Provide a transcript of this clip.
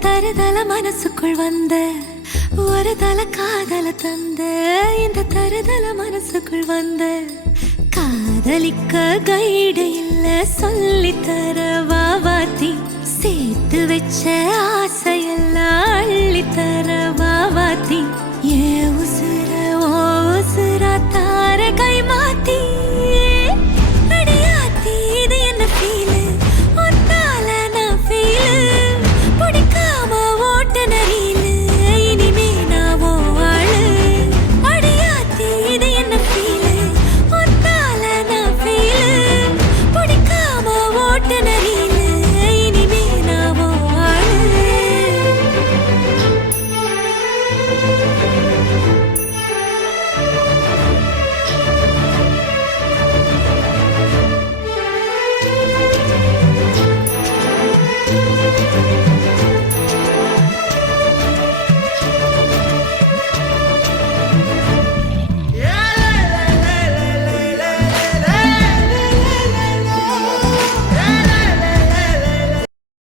தருதல மனசுக்குள் வந்த ஒரு தல காதல தந்த இந்த தருதல மனசுக்குள் வந்த காதலிக்க கைடு இல்ல சொல்லி தர வாவாத்தி சேர்த்து வச்ச ஆசையெல்லாம் அள்ளி தர வாவாத்தி ஏ உசு